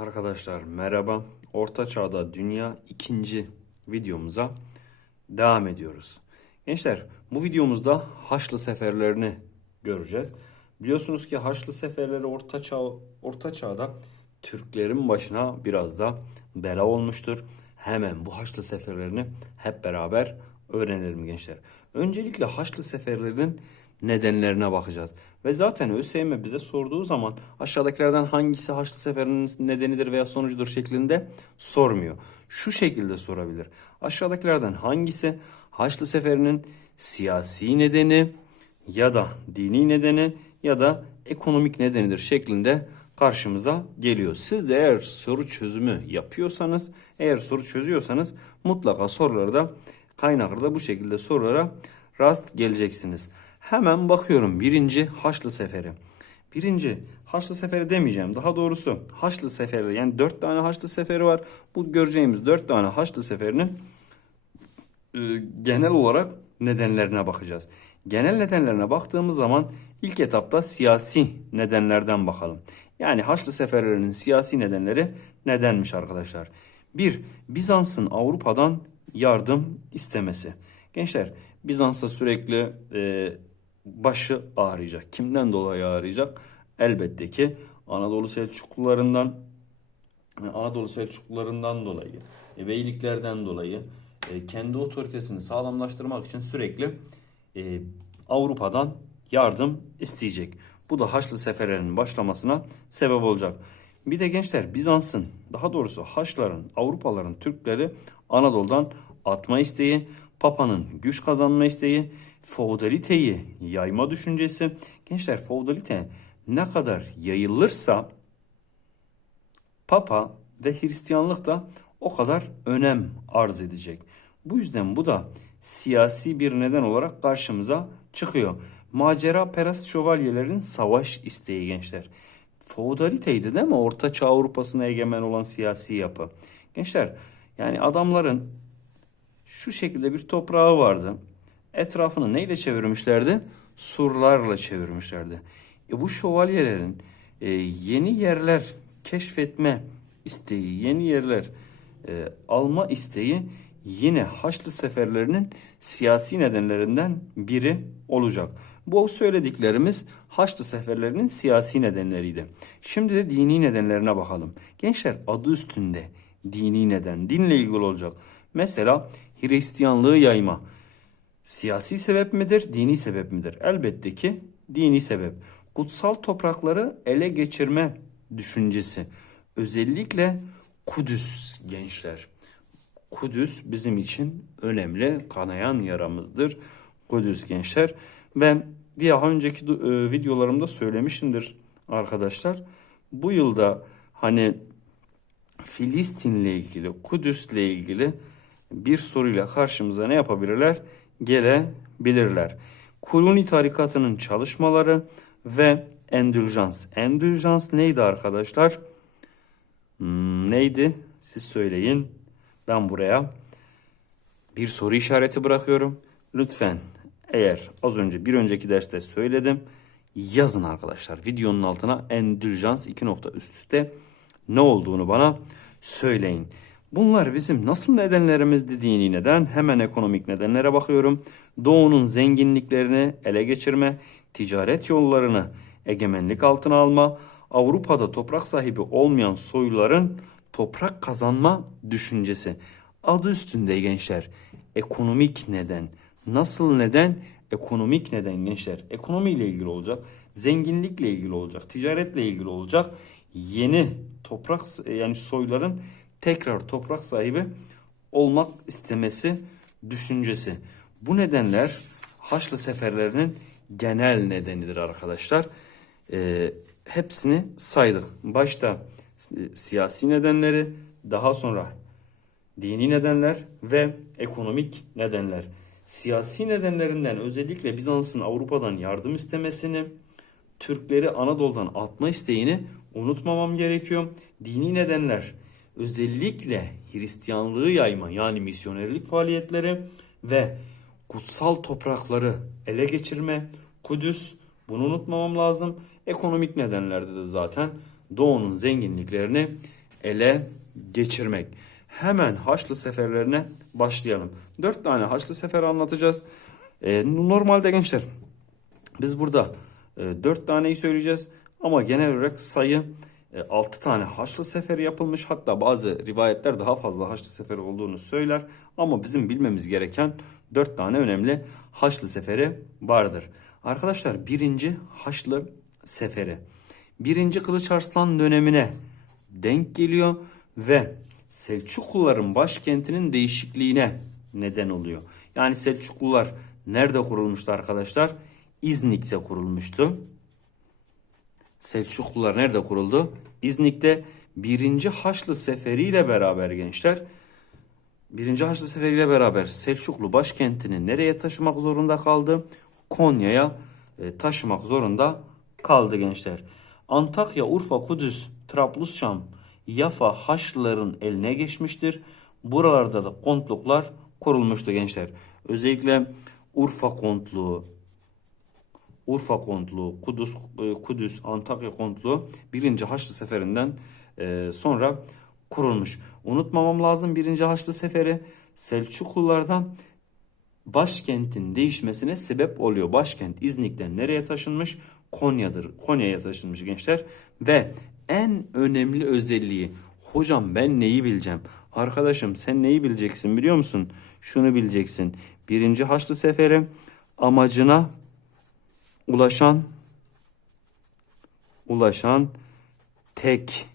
Arkadaşlar merhaba. Orta Çağ'da Dünya ikinci videomuza devam ediyoruz. Gençler bu videomuzda Haçlı seferlerini göreceğiz. Biliyorsunuz ki Haçlı seferleri Orta Çağ Orta Çağ'da Türklerin başına biraz da bela olmuştur. Hemen bu Haçlı seferlerini hep beraber öğrenelim gençler. Öncelikle Haçlı seferlerinin nedenlerine bakacağız. Ve zaten ÖSYM bize sorduğu zaman aşağıdakilerden hangisi Haçlı Seferi'nin nedenidir veya sonucudur şeklinde sormuyor. Şu şekilde sorabilir. Aşağıdakilerden hangisi Haçlı Seferi'nin siyasi nedeni ya da dini nedeni ya da ekonomik nedenidir şeklinde karşımıza geliyor. Siz de eğer soru çözümü yapıyorsanız, eğer soru çözüyorsanız mutlaka soruları da kaynaklı da bu şekilde sorulara rast geleceksiniz. Hemen bakıyorum birinci Haçlı Seferi. Birinci Haçlı Seferi demeyeceğim. Daha doğrusu Haçlı Seferi yani dört tane Haçlı Seferi var. Bu göreceğimiz dört tane Haçlı Seferi'nin e, genel olarak nedenlerine bakacağız. Genel nedenlerine baktığımız zaman ilk etapta siyasi nedenlerden bakalım. Yani Haçlı Seferlerinin siyasi nedenleri nedenmiş arkadaşlar. Bir, Bizans'ın Avrupa'dan yardım istemesi. Gençler Bizans'a sürekli e, başı ağrıyacak. Kimden dolayı ağrıyacak? Elbette ki Anadolu Selçuklularından Anadolu Selçuklularından dolayı, e, beyliklerden dolayı e, kendi otoritesini sağlamlaştırmak için sürekli e, Avrupa'dan yardım isteyecek. Bu da Haçlı seferlerinin başlamasına sebep olacak. Bir de gençler Bizans'ın daha doğrusu Haçlıların, Avrupalıların, Türkleri Anadolu'dan atma isteği, Papa'nın güç kazanma isteği, feodaliteyi yayma düşüncesi. Gençler feodalite ne kadar yayılırsa Papa ve Hristiyanlık da o kadar önem arz edecek. Bu yüzden bu da siyasi bir neden olarak karşımıza çıkıyor. Macera perest şövalyelerin savaş isteği gençler. Feodaliteydi değil mi? Orta Çağ Avrupa'sına egemen olan siyasi yapı. Gençler yani adamların şu şekilde bir toprağı vardı. Etrafını neyle çevirmişlerdi? Surlarla çevirmişlerdi. E bu şövalyelerin e, yeni yerler keşfetme isteği, yeni yerler e, alma isteği yine Haçlı seferlerinin siyasi nedenlerinden biri olacak. Bu söylediklerimiz Haçlı seferlerinin siyasi nedenleriydi. Şimdi de dini nedenlerine bakalım. Gençler adı üstünde dini neden, dinle ilgili olacak. Mesela Hristiyanlığı yayma. Siyasi sebep midir, dini sebep midir? Elbette ki dini sebep. Kutsal toprakları ele geçirme düşüncesi. Özellikle Kudüs gençler. Kudüs bizim için önemli kanayan yaramızdır. Kudüs gençler. Ben daha önceki e, videolarımda söylemişimdir arkadaşlar. Bu yılda hani Filistin'le ilgili, Kudüs'le ilgili bir soruyla karşımıza ne yapabilirler? Gelebilirler. Kuluni tarikatının çalışmaları ve endüljans. Endüljans neydi arkadaşlar? Hmm, neydi? Siz söyleyin. Ben buraya bir soru işareti bırakıyorum. Lütfen eğer az önce bir önceki derste söyledim yazın arkadaşlar. Videonun altına endüljans iki nokta üst üste ne olduğunu bana söyleyin. Bunlar bizim nasıl nedenlerimiz dediğini neden hemen ekonomik nedenlere bakıyorum. Doğu'nun zenginliklerini ele geçirme, ticaret yollarını egemenlik altına alma, Avrupa'da toprak sahibi olmayan soyluların toprak kazanma düşüncesi. Adı üstünde gençler. Ekonomik neden. Nasıl neden? Ekonomik neden gençler. Ekonomiyle ilgili olacak. Zenginlikle ilgili olacak. Ticaretle ilgili olacak. Yeni toprak yani soyların tekrar toprak sahibi olmak istemesi düşüncesi. Bu nedenler Haçlı seferlerinin genel nedenidir arkadaşlar. Ee, hepsini saydık. Başta e, siyasi nedenleri, daha sonra dini nedenler ve ekonomik nedenler. Siyasi nedenlerinden özellikle Bizans'ın Avrupa'dan yardım istemesini, Türkleri Anadolu'dan atma isteğini unutmamam gerekiyor. Dini nedenler özellikle Hristiyanlığı yayma yani misyonerlik faaliyetleri ve kutsal toprakları ele geçirme, Kudüs bunu unutmamam lazım. Ekonomik nedenlerde de zaten Doğu'nun zenginliklerini ele geçirmek. Hemen Haçlı seferlerine başlayalım. Dört tane Haçlı seferi anlatacağız. Ee, normalde gençler biz burada e, 4 taneyi söyleyeceğiz ama genel olarak sayı e, 6 tane Haçlı Seferi yapılmış. Hatta bazı rivayetler daha fazla Haçlı Seferi olduğunu söyler. Ama bizim bilmemiz gereken 4 tane önemli Haçlı Seferi vardır. Arkadaşlar birinci Haçlı Seferi. Birinci Kılıç Arslan dönemine denk geliyor ve Selçukluların başkentinin değişikliğine neden oluyor. Yani Selçuklular nerede kurulmuştu arkadaşlar? İznik'te kurulmuştu. Selçuklular nerede kuruldu? İznik'te birinci Haçlı Seferi ile beraber gençler. Birinci Haçlı Seferi ile beraber Selçuklu başkentini nereye taşımak zorunda kaldı? Konya'ya e, taşımak zorunda kaldı gençler. Antakya, Urfa, Kudüs, Trablusşam, Yafa Haçlıların eline geçmiştir. Buralarda da kontluklar kurulmuştu gençler. Özellikle Urfa kontluğu, Urfa kontluğu, Kudüs, e, Kudüs, Antakya kontluğu birinci Haçlı Seferinden e, sonra kurulmuş. Unutmamam lazım birinci Haçlı Seferi Selçuklulardan başkentin değişmesine sebep oluyor. Başkent İznik'ten nereye taşınmış? Konya'dır. Konya'ya taşınmış gençler. Ve en önemli özelliği hocam ben neyi bileceğim? Arkadaşım sen neyi bileceksin biliyor musun? Şunu bileceksin. Birinci Haçlı Seferi amacına ulaşan ulaşan tek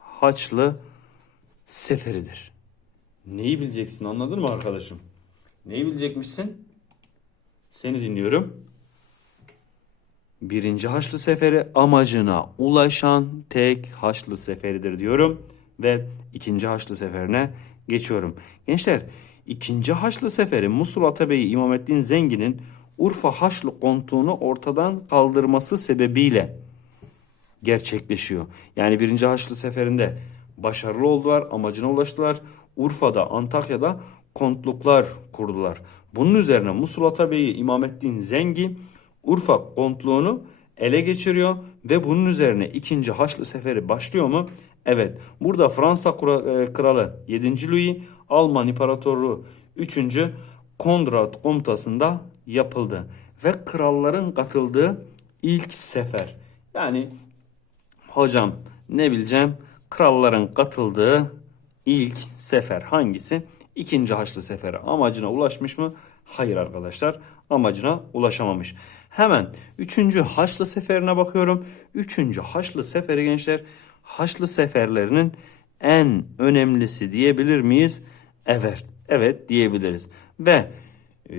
Haçlı Seferidir. Neyi bileceksin anladın mı arkadaşım? Neyi bilecekmişsin? Seni dinliyorum. Birinci Haçlı Seferi amacına ulaşan tek Haçlı Seferidir diyorum. Ve ikinci Haçlı Seferine geçiyorum. Gençler ikinci Haçlı Seferi Musul Atabey'i İmamettin Zengin'in Urfa Haçlı kontuğunu ortadan kaldırması sebebiyle gerçekleşiyor. Yani birinci Haçlı Seferi'nde başarılı oldular, amacına ulaştılar. Urfa'da, Antakya'da kontluklar kurdular. Bunun üzerine Musul Atabey'i İmamettin Zengi Urfa kontluğunu ele geçiriyor ve bunun üzerine ikinci Haçlı Seferi başlıyor mu? Evet. Burada Fransa e, kralı 7. Louis, Alman İmparatorluğu 3. Konrad komutasında yapıldı ve kralların katıldığı ilk sefer. Yani hocam ne bileceğim kralların katıldığı ilk sefer hangisi? İkinci Haçlı Seferi amacına ulaşmış mı? Hayır arkadaşlar amacına ulaşamamış. Hemen 3. Haçlı Seferi'ne bakıyorum. 3. Haçlı Seferi gençler Haçlı Seferlerinin en önemlisi diyebilir miyiz? Evet, evet diyebiliriz. Ve e,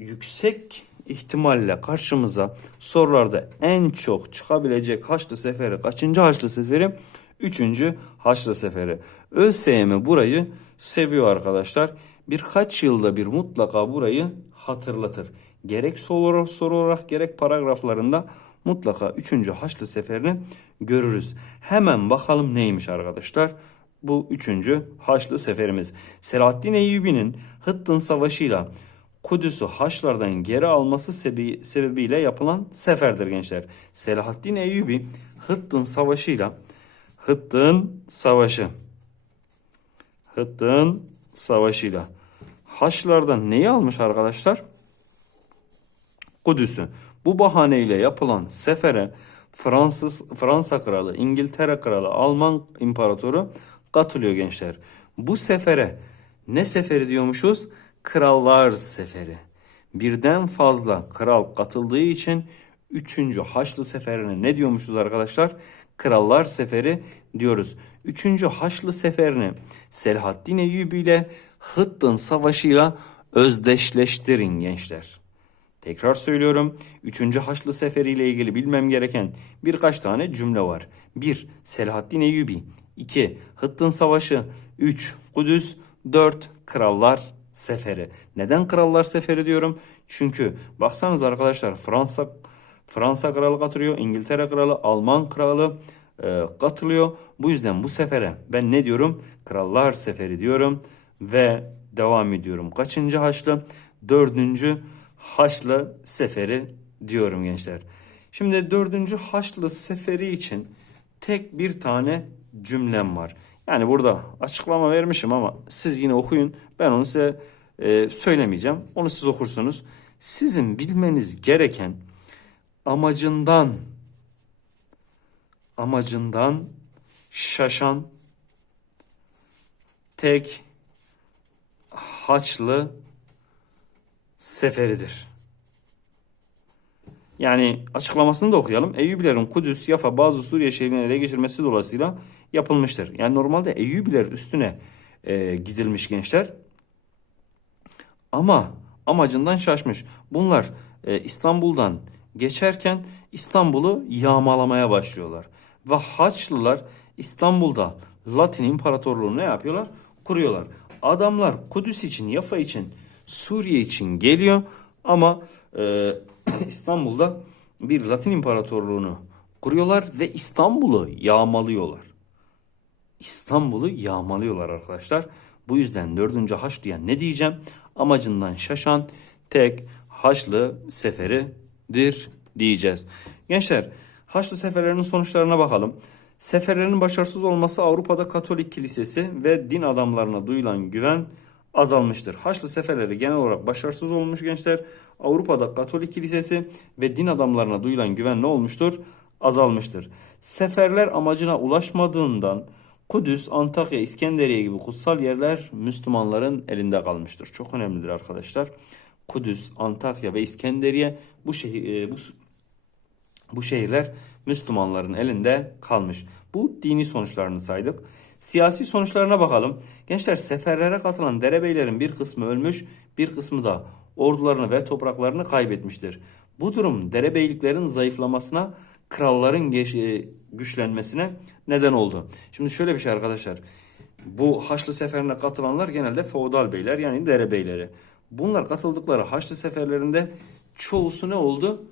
yüksek ihtimalle karşımıza sorularda en çok çıkabilecek Haçlı Seferi kaçıncı Haçlı Seferi? Üçüncü Haçlı Seferi. ÖSYM burayı seviyor arkadaşlar. Birkaç yılda bir mutlaka burayı hatırlatır. Gerek soru, soru olarak gerek paragraflarında mutlaka 3. Haçlı Seferi'ni görürüz. Hemen bakalım neymiş arkadaşlar. Bu 3. Haçlı Seferimiz. Selahaddin Eyyubi'nin Hıttın Savaşı'yla Kudüs'ü Haçlardan geri alması sebebi, sebebiyle yapılan seferdir gençler. Selahaddin Eyyubi Hıttın Savaşı'yla Hıttın Savaşı Hıttın Savaşı'yla Haçlardan neyi almış arkadaşlar? Kudüs'ü. Bu bahaneyle yapılan sefere Fransız Fransa kralı, İngiltere kralı, Alman imparatoru katılıyor gençler. Bu sefere ne seferi diyormuşuz? Krallar seferi. Birden fazla kral katıldığı için 3. Haçlı seferine ne diyormuşuz arkadaşlar? Krallar seferi diyoruz. 3. Haçlı seferini Selahaddin Eyyubi ile Hıttın Savaşı'yla özdeşleştirin gençler. Tekrar söylüyorum. 3. Haçlı Seferi ile ilgili bilmem gereken birkaç tane cümle var. 1. Selahaddin Eyyubi 2. Hıttın Savaşı 3. Kudüs 4. Krallar Seferi. Neden Krallar Seferi diyorum? Çünkü baksanız arkadaşlar Fransa Fransa kralı katılıyor, İngiltere kralı, Alman kralı e, katılıyor. Bu yüzden bu sefere ben ne diyorum? Krallar Seferi diyorum ve devam ediyorum. Kaçıncı Haçlı? Dördüncü Haçlı Seferi diyorum gençler. Şimdi dördüncü Haçlı Seferi için tek bir tane cümlem var. Yani burada açıklama vermişim ama siz yine okuyun. Ben onu size e, söylemeyeceğim. Onu siz okursunuz. Sizin bilmeniz gereken amacından amacından şaşan tek Haçlı seferidir. Yani açıklamasını da okuyalım. Eyyubilerin Kudüs, Yafa, bazı Suriye şehirlerini ele geçirmesi dolayısıyla yapılmıştır. Yani normalde Eyyubiler üstüne e, gidilmiş gençler. Ama amacından şaşmış. Bunlar e, İstanbul'dan geçerken İstanbul'u yağmalamaya başlıyorlar. Ve Haçlılar İstanbul'da Latin İmparatorluğunu ne yapıyorlar? Kuruyorlar. Adamlar Kudüs için, Yafa için, Suriye için geliyor ama e, İstanbul'da bir Latin İmparatorluğunu kuruyorlar ve İstanbul'u yağmalıyorlar. İstanbul'u yağmalıyorlar arkadaşlar. Bu yüzden 4. Haçlı'ya ne diyeceğim? Amacından şaşan tek Haçlı seferidir diyeceğiz. Gençler Haçlı seferlerinin sonuçlarına bakalım. Seferlerin başarısız olması Avrupa'da Katolik kilisesi ve din adamlarına duyulan güven azalmıştır. Haçlı seferleri genel olarak başarısız olmuş gençler. Avrupa'da Katolik kilisesi ve din adamlarına duyulan güven ne olmuştur? Azalmıştır. Seferler amacına ulaşmadığından Kudüs, Antakya, İskenderiye gibi kutsal yerler Müslümanların elinde kalmıştır. Çok önemlidir arkadaşlar. Kudüs, Antakya ve İskenderiye bu şehir e, bu bu şehirler Müslümanların elinde kalmış. Bu dini sonuçlarını saydık. Siyasi sonuçlarına bakalım. Gençler seferlere katılan derebeylerin bir kısmı ölmüş, bir kısmı da ordularını ve topraklarını kaybetmiştir. Bu durum derebeyliklerin zayıflamasına, kralların e, güçlenmesine neden oldu. Şimdi şöyle bir şey arkadaşlar. Bu Haçlı seferine katılanlar genelde feodal beyler yani derebeyleri. Bunlar katıldıkları Haçlı seferlerinde çoğusu ne oldu?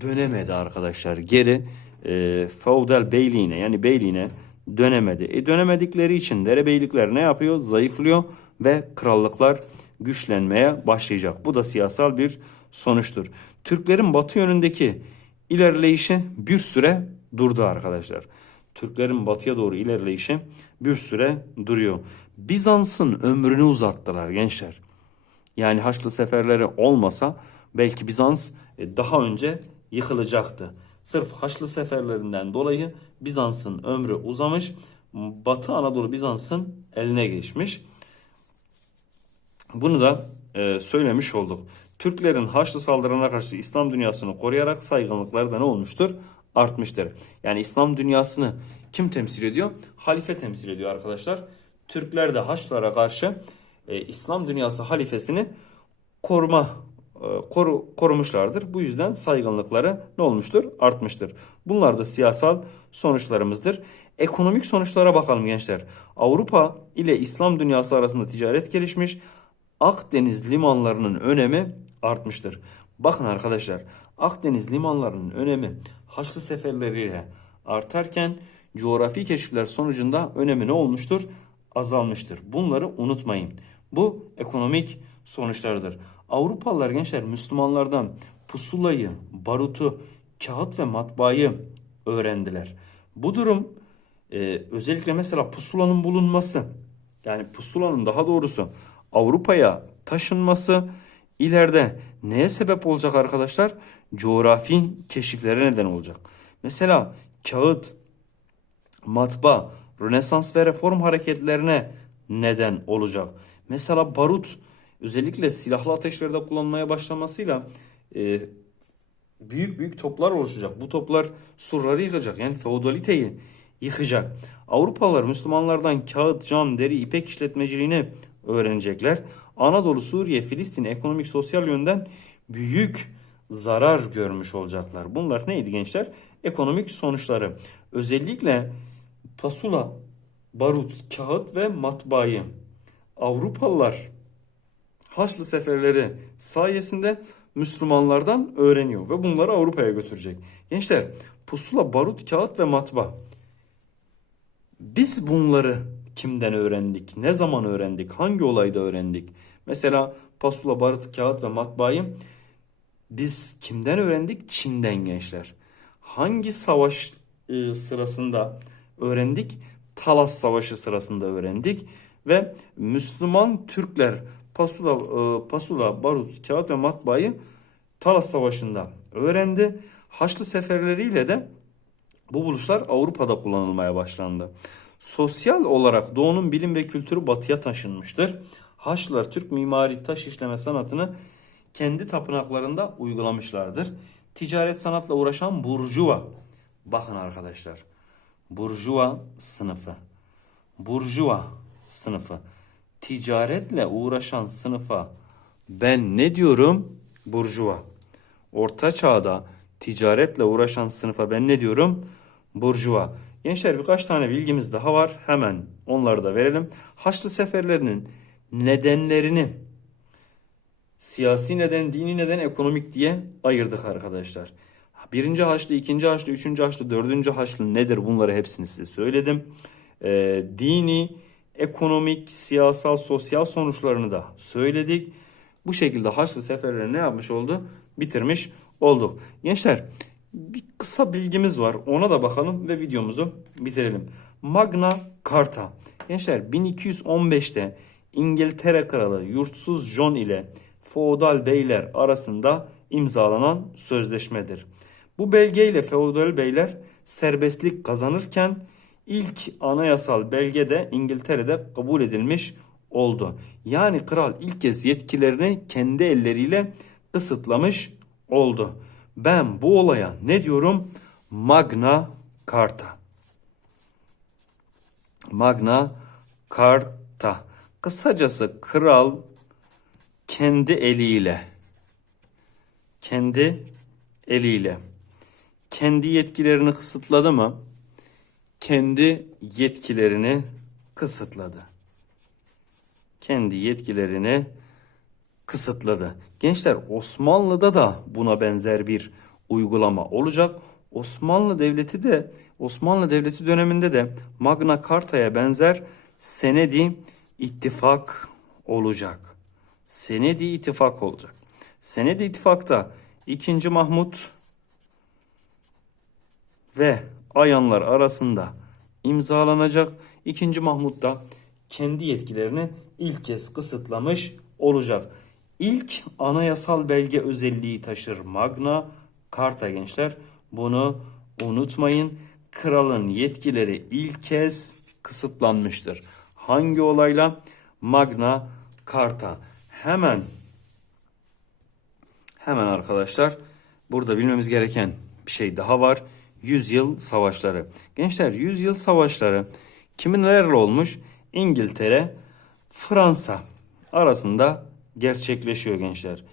Dönemedi arkadaşlar. Geri e, feodal beyliğine yani beyliğine dönemedi. E dönemedikleri için derebeylikler ne yapıyor? Zayıflıyor ve krallıklar güçlenmeye başlayacak. Bu da siyasal bir sonuçtur. Türklerin batı yönündeki ilerleyişi bir süre durdu arkadaşlar. Türklerin batıya doğru ilerleyişi bir süre duruyor. Bizans'ın ömrünü uzattılar gençler. Yani Haçlı seferleri olmasa belki Bizans e, daha önce yıkılacaktı. Sırf Haçlı seferlerinden dolayı Bizans'ın ömrü uzamış. Batı Anadolu Bizans'ın eline geçmiş. Bunu da e, söylemiş olduk. Türklerin Haçlı saldırılarına karşı İslam dünyasını koruyarak saygınlıkları da ne olmuştur? Artmıştır. Yani İslam dünyasını kim temsil ediyor? Halife temsil ediyor arkadaşlar. Türkler de Haçlılara karşı e, İslam dünyası halifesini koruma e, koru, korumuşlardır. Bu yüzden saygınlıkları ne olmuştur? Artmıştır. Bunlar da siyasal sonuçlarımızdır. Ekonomik sonuçlara bakalım gençler. Avrupa ile İslam dünyası arasında ticaret gelişmiş. Akdeniz limanlarının önemi artmıştır. Bakın arkadaşlar Akdeniz limanlarının önemi Haçlı seferleriyle artarken coğrafi keşifler sonucunda önemi ne olmuştur? Azalmıştır. Bunları unutmayın. Bu ekonomik sonuçlarıdır. Avrupalılar gençler Müslümanlardan pusulayı, barutu, kağıt ve matbaayı öğrendiler. Bu durum e, özellikle mesela pusulanın bulunması yani pusulanın daha doğrusu Avrupa'ya taşınması ileride neye sebep olacak arkadaşlar? Coğrafi keşiflere neden olacak. Mesela kağıt, matbaa, Rönesans ve reform hareketlerine neden olacak. Mesela barut özellikle silahlı ateşlerde kullanmaya başlamasıyla e, büyük büyük toplar oluşacak. Bu toplar surları yıkacak. Yani feodaliteyi yıkacak. Avrupalılar Müslümanlardan kağıt, cam, deri, ipek işletmeciliğini öğrenecekler. Anadolu, Suriye, Filistin ekonomik sosyal yönden büyük zarar görmüş olacaklar. Bunlar neydi gençler? Ekonomik sonuçları. Özellikle pasula, barut, kağıt ve matbaayı Avrupalılar Haçlı seferleri sayesinde Müslümanlardan öğreniyor ve bunları Avrupa'ya götürecek. Gençler pusula, barut, kağıt ve matbaa. Biz bunları kimden öğrendik? Ne zaman öğrendik? Hangi olayda öğrendik? Mesela pasula, barut, kağıt ve matbaayı biz kimden öğrendik? Çin'den gençler. Hangi savaş e, sırasında öğrendik? Talas Savaşı sırasında öğrendik ve Müslüman Türkler Pasula, e, Pasula, Barut, Kağıt ve Matbaayı Talas Savaşı'nda öğrendi. Haçlı seferleriyle de bu buluşlar Avrupa'da kullanılmaya başlandı. Sosyal olarak Doğu'nun bilim ve kültürü batıya taşınmıştır. Haçlılar Türk mimari taş işleme sanatını kendi tapınaklarında uygulamışlardır. Ticaret sanatla uğraşan burjuva. Bakın arkadaşlar. Burjuva sınıfı. Burjuva sınıfı. Ticaretle uğraşan sınıfa ben ne diyorum? Burjuva. Orta çağda ticaretle uğraşan sınıfa ben ne diyorum? Burjuva. Gençler birkaç tane bilgimiz daha var. Hemen onları da verelim. Haçlı seferlerinin nedenlerini siyasi neden, dini neden, ekonomik diye ayırdık arkadaşlar. Birinci Haçlı, ikinci Haçlı, üçüncü Haçlı, dördüncü Haçlı nedir bunları hepsini size söyledim. Ee, dini, ekonomik, siyasal, sosyal sonuçlarını da söyledik. Bu şekilde Haçlı seferleri ne yapmış oldu? Bitirmiş olduk. Gençler bir kısa bilgimiz var. Ona da bakalım ve videomuzu bitirelim. Magna Carta. Gençler 1215'te İngiltere Kralı Yurtsuz John ile feodal beyler arasında imzalanan sözleşmedir. Bu belgeyle feodal beyler serbestlik kazanırken ilk anayasal belge de İngiltere'de kabul edilmiş oldu. Yani kral ilk kez yetkilerini kendi elleriyle kısıtlamış oldu. Ben bu olaya ne diyorum? Magna Carta. Magna Carta. Kısacası kral kendi eliyle kendi eliyle kendi yetkilerini kısıtladı mı? Kendi yetkilerini kısıtladı. Kendi yetkilerini kısıtladı. Gençler Osmanlı'da da buna benzer bir uygulama olacak. Osmanlı Devleti de Osmanlı Devleti döneminde de Magna Carta'ya benzer senedi ittifak olacak. Senedi ittifak olacak. Senedi ittifakta 2. Mahmut ve ayanlar arasında imzalanacak. 2. Mahmut da kendi yetkilerini ilk kez kısıtlamış olacak. İlk anayasal belge özelliği taşır Magna Carta gençler. Bunu unutmayın. Kralın yetkileri ilk kez kısıtlanmıştır. Hangi olayla? Magna Carta. Hemen hemen arkadaşlar burada bilmemiz gereken bir şey daha var. Yüzyıl savaşları. Gençler yüzyıl savaşları kiminlerle olmuş? İngiltere, Fransa arasında gerçekleşiyor gençler.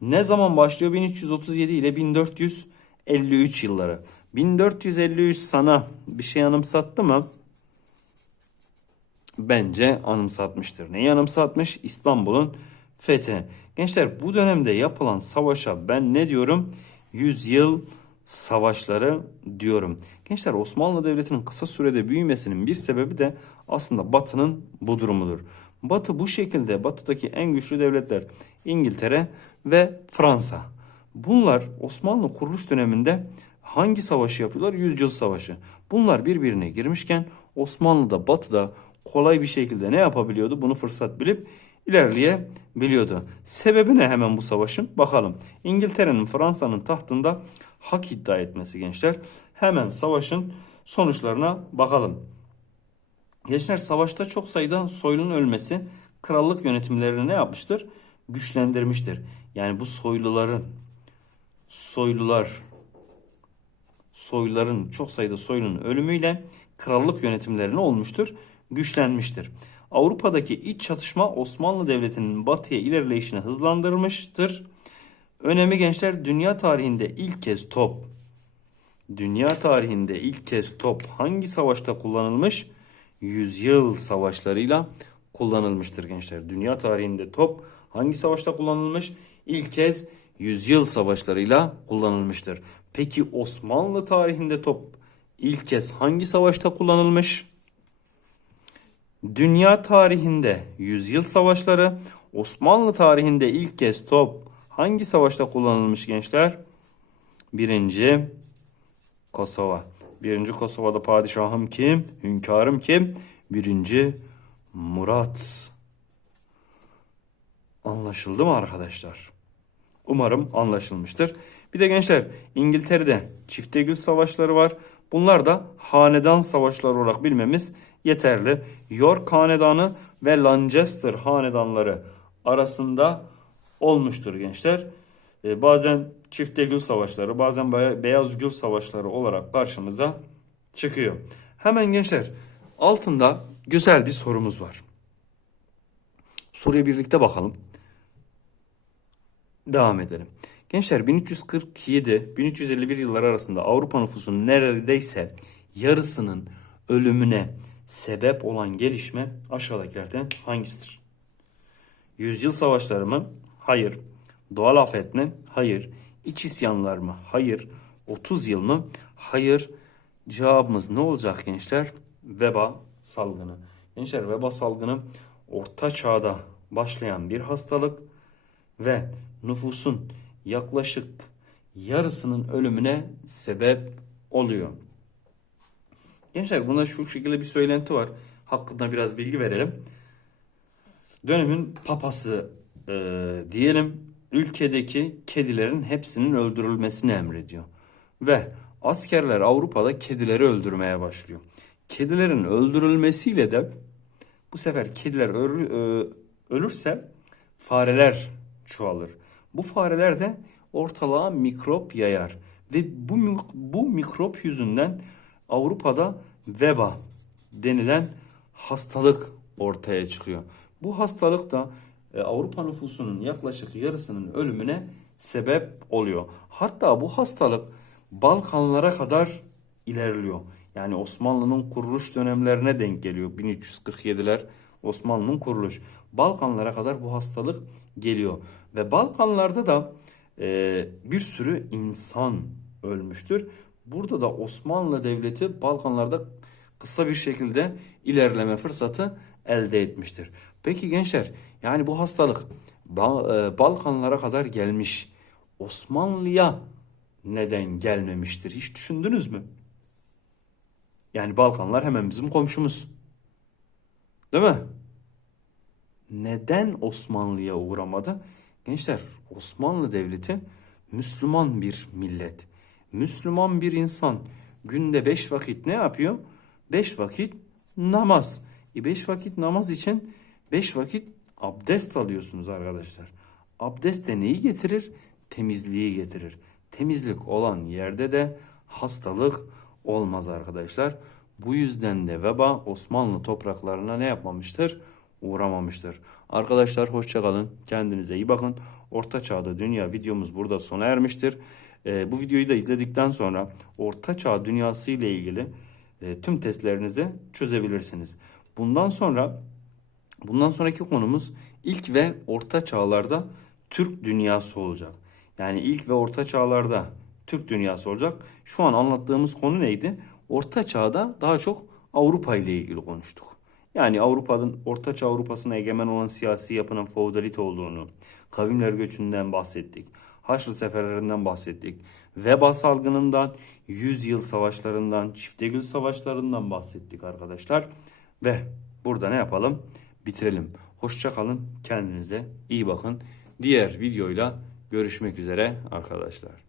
Ne zaman başlıyor? 1337 ile 1453 yılları. 1453 sana bir şey anımsattı mı? Bence anımsatmıştır. Neyi anımsatmış? İstanbul'un fethi. Gençler bu dönemde yapılan savaşa ben ne diyorum? Yüzyıl savaşları diyorum. Gençler Osmanlı Devleti'nin kısa sürede büyümesinin bir sebebi de aslında Batı'nın bu durumudur. Batı bu şekilde Batı'daki en güçlü devletler İngiltere ve Fransa. Bunlar Osmanlı kuruluş döneminde hangi savaşı yapıyorlar? Yüzyıl Savaşı. Bunlar birbirine girmişken Osmanlı da Batı da kolay bir şekilde ne yapabiliyordu? Bunu fırsat bilip ilerleyebiliyordu. Sebebi ne hemen bu savaşın? Bakalım. İngiltere'nin Fransa'nın tahtında hak iddia etmesi gençler. Hemen savaşın sonuçlarına bakalım. Gençler savaşta çok sayıda soylunun ölmesi krallık yönetimlerini ne yapmıştır? Güçlendirmiştir. Yani bu soyluların soylular soyluların çok sayıda soylunun ölümüyle krallık yönetimlerini olmuştur? Güçlenmiştir. Avrupa'daki iç çatışma Osmanlı Devleti'nin batıya ilerleyişini hızlandırmıştır. Önemi gençler dünya tarihinde ilk kez top. Dünya tarihinde ilk kez top hangi savaşta kullanılmış? Yüzyıl savaşlarıyla kullanılmıştır gençler. Dünya tarihinde top hangi savaşta kullanılmış? İlk kez yüzyıl savaşlarıyla kullanılmıştır. Peki Osmanlı tarihinde top ilk kez hangi savaşta kullanılmış? Dünya tarihinde yüzyıl savaşları, Osmanlı tarihinde ilk kez top hangi savaşta kullanılmış gençler? Birinci Kosova. Birinci Kosova'da padişahım kim? Hünkârım kim? Birinci Murat. Anlaşıldı mı arkadaşlar? Umarım anlaşılmıştır. Bir de gençler İngiltere'de çiftegül savaşları var. Bunlar da hanedan savaşları olarak bilmemiz yeterli. York hanedanı ve Lancaster hanedanları arasında olmuştur gençler. Ee, bazen çiftegül savaşları, bazen be- beyaz gül savaşları olarak karşımıza çıkıyor. Hemen gençler altında güzel bir sorumuz var. Soruya birlikte bakalım. Devam edelim. Gençler 1347-1351 yılları arasında Avrupa nüfusunun neredeyse yarısının ölümüne sebep olan gelişme aşağıdakilerden hangisidir? Yüzyıl savaşları mı? Hayır. Doğal afet mi? Hayır. İç isyanlar mı? Hayır. 30 yıl mı? Hayır. Cevabımız ne olacak gençler? Veba salgını. Gençler veba salgını orta çağda başlayan bir hastalık ve nüfusun yaklaşık yarısının ölümüne sebep oluyor. Gençler bunda şu şekilde bir söylenti var. Hakkında biraz bilgi verelim. Dönemin papası e, diyelim ülkedeki kedilerin hepsinin öldürülmesini emrediyor. Ve askerler Avrupa'da kedileri öldürmeye başlıyor. Kedilerin öldürülmesiyle de bu sefer kediler e, ölürse fareler çoğalır. Bu fareler de ortalığa mikrop yayar. Ve bu, bu mikrop yüzünden Avrupa'da veba denilen hastalık ortaya çıkıyor. Bu hastalık da Avrupa nüfusunun yaklaşık yarısının ölümüne sebep oluyor. Hatta bu hastalık Balkanlara kadar ilerliyor. Yani Osmanlı'nın kuruluş dönemlerine denk geliyor. 1347'ler Osmanlı'nın kuruluş. Balkanlara kadar bu hastalık geliyor. Ve Balkanlarda da e, bir sürü insan ölmüştür. Burada da Osmanlı Devleti Balkanlarda kısa bir şekilde ilerleme fırsatı elde etmiştir. Peki gençler yani bu hastalık e, Balkanlara kadar gelmiş. Osmanlı'ya neden gelmemiştir? Hiç düşündünüz mü? Yani Balkanlar hemen bizim komşumuz. Değil mi? Neden Osmanlı'ya uğramadı? Gençler Osmanlı Devleti Müslüman bir millet. Müslüman bir insan günde beş vakit ne yapıyor? Beş vakit namaz. E beş vakit namaz için beş vakit abdest alıyorsunuz arkadaşlar. Abdest de neyi getirir? Temizliği getirir. Temizlik olan yerde de hastalık olmaz arkadaşlar. Bu yüzden de veba Osmanlı topraklarına ne yapmamıştır? Uğramamıştır. Arkadaşlar hoşça kalın. Kendinize iyi bakın. Orta Çağ'da Dünya videomuz burada sona ermiştir. Ee, bu videoyu da izledikten sonra Orta Çağ dünyası ile ilgili e, tüm testlerinizi çözebilirsiniz. Bundan sonra bundan sonraki konumuz ilk ve orta çağlarda Türk dünyası olacak. Yani ilk ve orta çağlarda Türk dünyası olacak. Şu an anlattığımız konu neydi? Orta çağda daha çok Avrupa ile ilgili konuştuk. Yani Avrupa'nın Orta Çağ Avrupa'sına egemen olan siyasi yapının feodalite olduğunu, kavimler göçünden bahsettik. Haçlı seferlerinden bahsettik. Veba salgınından, yüzyıl savaşlarından, çiftegül savaşlarından bahsettik arkadaşlar. Ve burada ne yapalım? Bitirelim. Hoşça kalın. Kendinize iyi bakın. Diğer videoyla görüşmek üzere arkadaşlar.